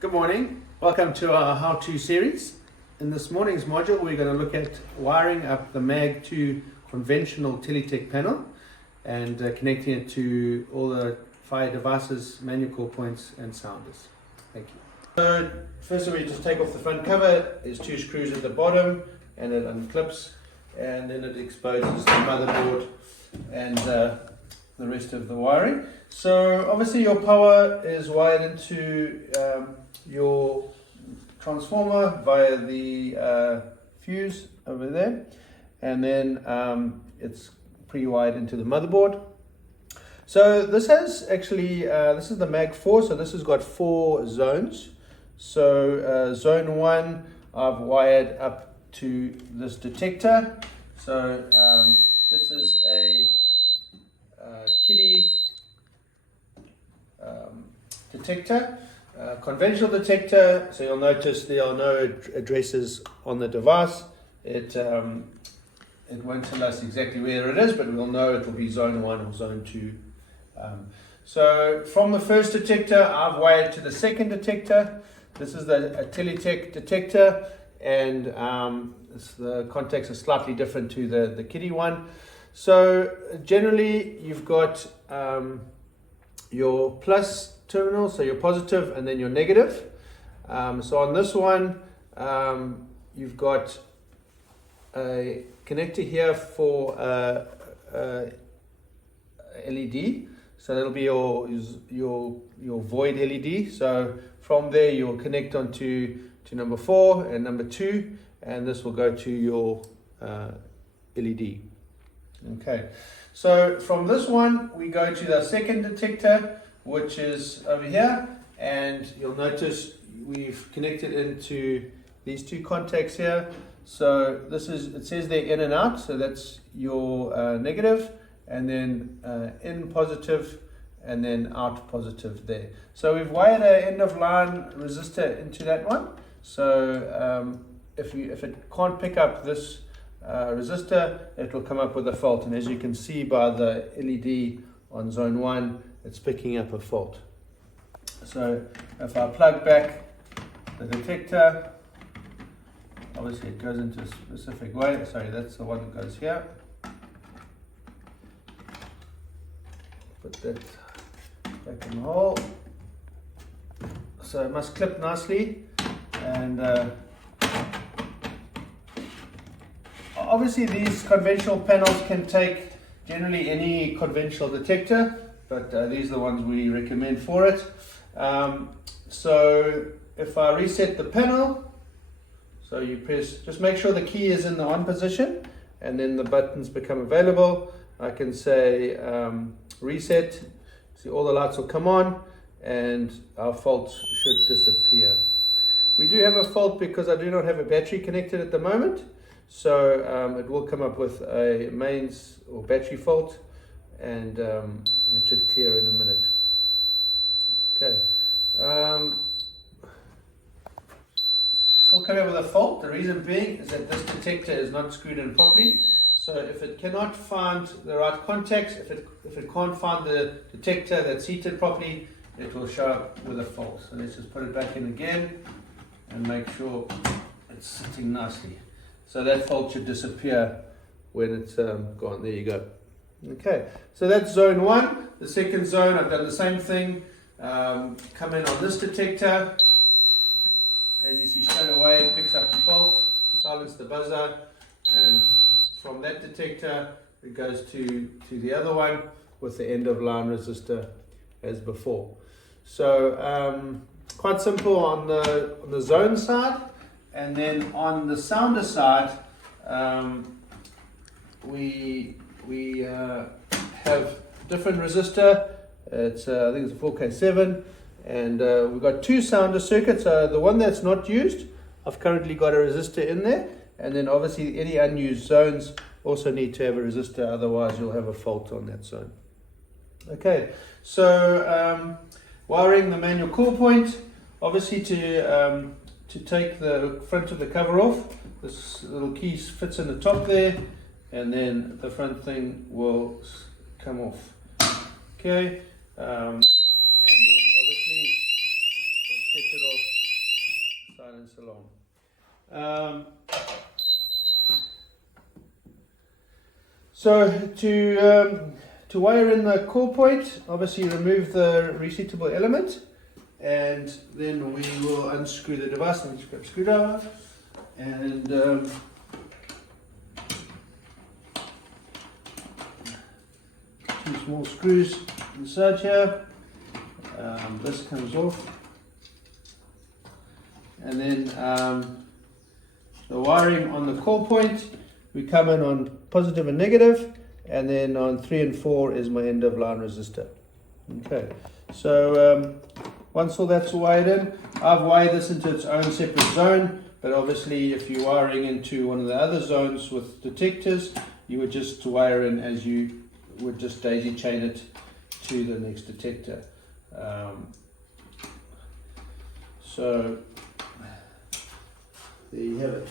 Good morning. Welcome to our how-to series. In this morning's module, we're going to look at wiring up the MAG2 conventional Teletek panel and connecting it to all the fire devices, manual call points and sounders. Thank you. So first of all, you just take off the front cover. There's two screws at the bottom and it unclips, and then it exposes the motherboard and the rest of the wiring. So obviously your power is wired into your transformer via the fuse over there, and then it's pre-wired into the motherboard. So this has actually this is the MAG4, so this has got 4 zones. So zone 1 I've wired up to this detector. So this is a kitty detector, conventional detector. So you'll notice there are no addresses on the device. It won't tell us exactly where it is, but we'll know it will be zone 1 or zone 2. So from the first detector, I've wired to the second detector. This is a Teletek detector, and the contacts are slightly different to the kitty one. So generally you've got your plus terminal, so your positive, and then your negative. So on this one, you've got a connector here for LED. So that'll be your void LED. So from there you'll connect onto number 4 and number 2, and this will go to your LED. Okay, so from this one we go to the second detector, which is over here, and you'll notice we've connected into these 2 contacts here. So this is, it says they're in and out, so that's your negative, and then in positive, and then out positive there. So we've wired an end of line resistor into that one. So if it can't pick up this resistor, it will come up with a fault, and as you can see by the LED on zone 1, it's picking up a fault. So if I plug back the detector, obviously it goes into a specific way. Sorry, that's the one that goes here. Put that back in the hole. So it must clip nicely, and obviously these conventional panels can take generally any conventional detector, but these are the ones we recommend for it. So if I reset the panel, so you press, just make sure the key is in the on position, and then the buttons become available. I can say reset, see all the lights will come on and our fault should disappear. We do have a fault because I do not have a battery connected at the moment, so it will come up with a mains or battery fault, and it should clear in a minute. Okay. Still coming up with a fault. The reason being is that this detector is not screwed in properly. So if it cannot find the right contacts, if it can't find the detector that's seated properly, it will show up with a fault. So let's just put it back in again and make sure it's sitting nicely. So that fault should disappear when it's gone. There you go. Okay, so that's zone 1. The second zone, I've done the same thing. Come in on this detector. As you see straight away, it picks up the fault, silence the buzzer, and from that detector it goes to the other one with the end of line resistor as before. So quite simple on the zone side, and then on the sounder side we have different resistor. It's I think it's a 4K7, and we've got 2 sounder circuits. The one that's not used, I've currently got a resistor in there, and then obviously any unused zones also need to have a resistor, otherwise you'll have a fault on that zone. Okay, so wiring the manual call point, obviously to take the front of the cover off, this little key fits in the top there, and then the front thing will come off. Okay, and then obviously set it off, silence alarm. So to wire in the core point, obviously remove the reseatable element, and then we will unscrew the device. Let me just grab a screwdriver, and two small screws inside here. This comes off, and then the wiring on the core point, we come in on positive and negative, and then on 3 and 4 is my end of line resistor. Okay, so once all that's wired in, I've wired this into its own separate zone, but obviously if you're wiring into one of the other zones with detectors, you would just wire in as you would just daisy chain it to the next detector. So there you have it.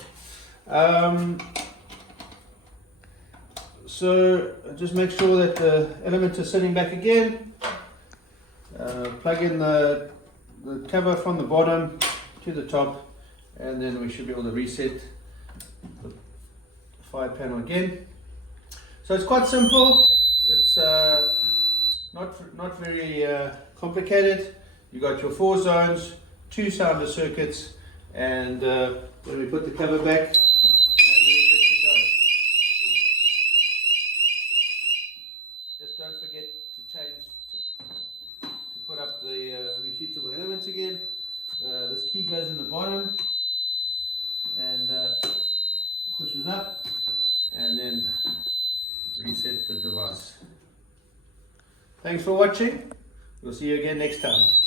So just make sure that the element is sitting back again. Plug in the cover from the bottom to the top, and then we should be able to reset the fire panel again. So it's quite simple. It's not very complicated. You got your 4 zones, 2 sounder circuits, and then we put the cover back. Don't forget to change to put up the reseatable elements again. This key goes in the bottom and pushes up, and then reset the device. Thanks for watching. We'll see you again next time.